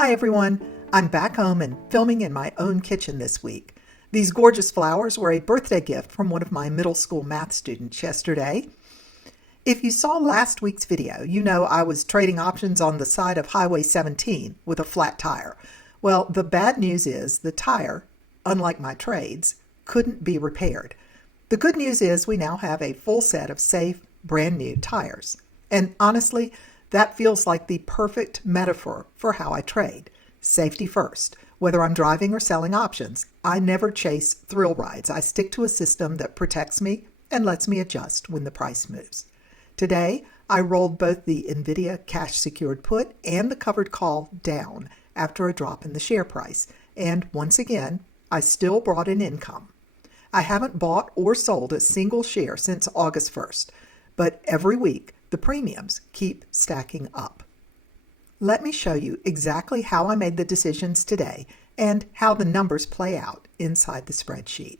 Hi everyone, I'm back home and filming in my own kitchen this week. These gorgeous flowers were a birthday gift from one of my middle school math students yesterday. If you saw last week's video, you know I was trading options on the side of Highway 17 with a flat tire. Well, the bad news is the tire, unlike my trades, couldn't be repaired. The good news is we now have a full set of safe, brand new tires. And honestly, that feels like the perfect metaphor for how I trade. Safety first. Whether I'm driving or selling options, I never chase thrill rides. I stick to a system that protects me and lets me adjust when the price moves. Today, I rolled both the NVDA cash secured put and the covered call down after a drop in the share price. And once again, I still brought in income. I haven't bought or sold a single share since August 1st, but every week the premiums keep stacking up. Let me show you exactly how I made the decisions today and how the numbers play out inside the spreadsheet.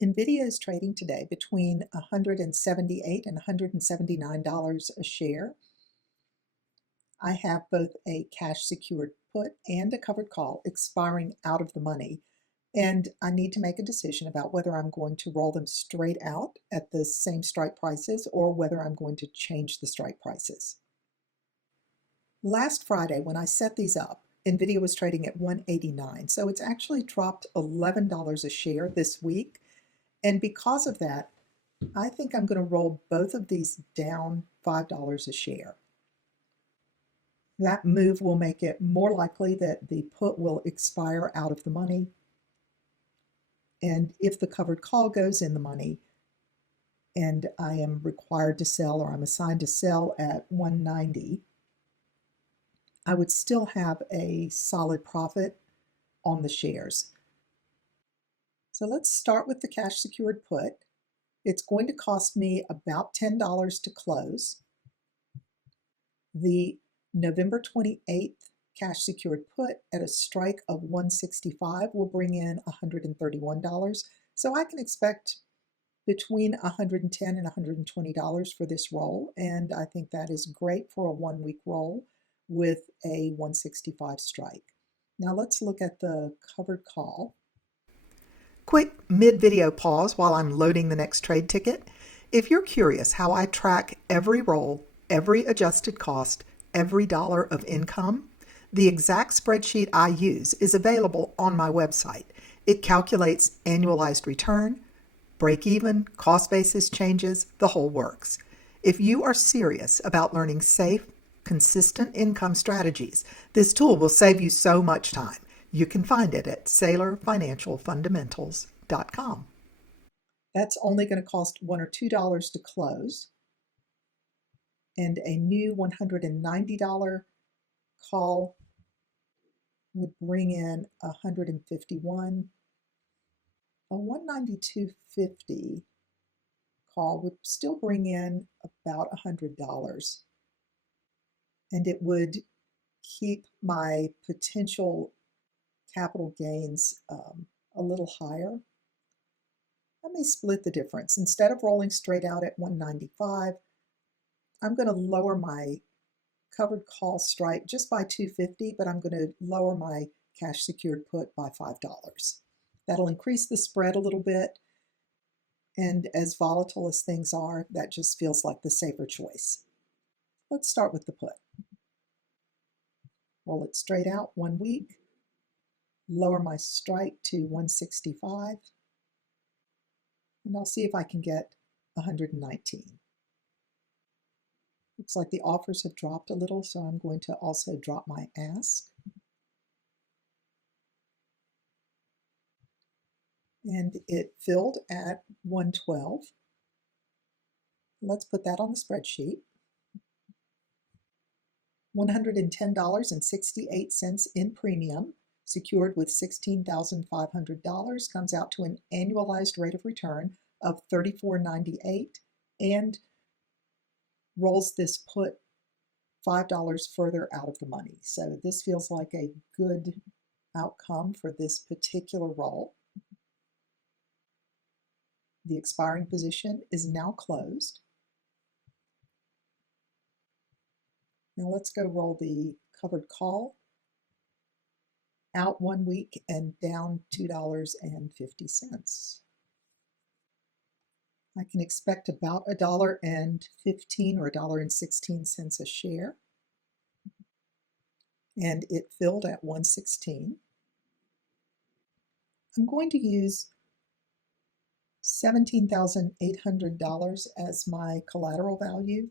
NVIDIA is trading today between $178 and $179 a share. I have both a cash secured put and a covered call expiring out of the money, and I need to make a decision about whether I'm going to roll them straight out at the same strike prices or whether I'm going to change the strike prices. Last Friday, when I set these up, NVIDIA was trading at $189, so it's actually dropped $11 a share this week. And because of that, I think I'm going to roll both of these down $5 a share. That move will make it more likely that the put will expire out of the money. And if the covered call goes in the money and I am required to sell or I'm assigned to sell at 190, I would still have a solid profit on the shares. So let's start with the cash secured put. It's going to cost me about $10 to close. The November 28th cash secured put at a strike of 165 will bring in $131. So I can expect between $110 and $120 for this roll, and I think that is great for a 1 week roll with a 165 strike. Now let's look at the covered call. Quick mid-video pause while I'm loading the next trade ticket. If you're curious how I track every roll, every adjusted cost, every dollar of income, the exact spreadsheet I use is available on my website. It calculates annualized return, break even, cost basis changes, the whole works. If you are serious about learning safe, consistent income strategies, this tool will save you so much time. You can find it at SaylorFinancialFundamentals.com. That's only going to cost $1 or $2 to close. And a new $190 call would bring in $151. A $192.50 call would still bring in about $100. And it would keep my potential capital gains a little higher. I may split the difference. Instead of rolling straight out at 195, I'm going to lower my covered call strike just by $250, but I'm going to lower my cash secured put by $5. That'll increase the spread a little bit, and as volatile as things are, that just feels like the safer choice. Let's start with the put. Roll it straight out 1 week, lower my strike to 165, and I'll see if I can get 119. Looks like the offers have dropped a little, so I'm going to also drop my ask. And it filled at 112. Let's put that on the spreadsheet. $110.68 in premium, secured with $16,500, comes out to an annualized rate of return of $34.98 and rolls this put $5 further out of the money. So this feels like a good outcome for this particular roll. The expiring position is now closed. Now let's go roll the covered call, out 1 week and down $2.50. I can expect about $1.15 or $1.16 a share, and it filled at 116. I'm going to use $17,800 as my collateral value.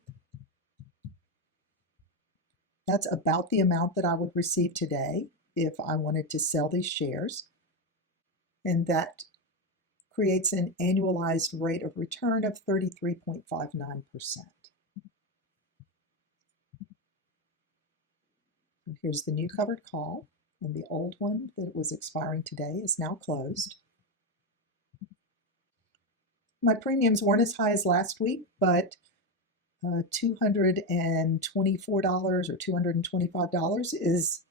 That's about the amount that I would receive today if I wanted to sell these shares. And that creates an annualized rate of return of 33.59%. And here's the new covered call, and the old one that was expiring today is now closed. My premiums weren't as high as last week, but $224 or $225 is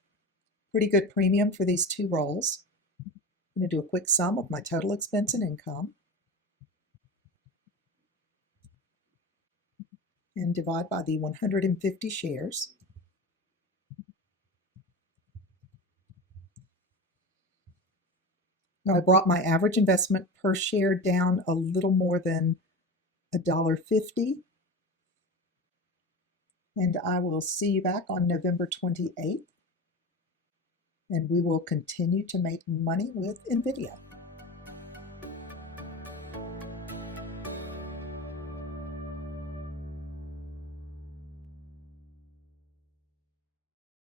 pretty good premium for these two rolls. I'm going to do a quick sum of my total expense and income and divide by the 150 shares. Now I brought my average investment per share down a little more than $1.50. And I will see you back on November 28th. And we will continue to make money with NVIDIA.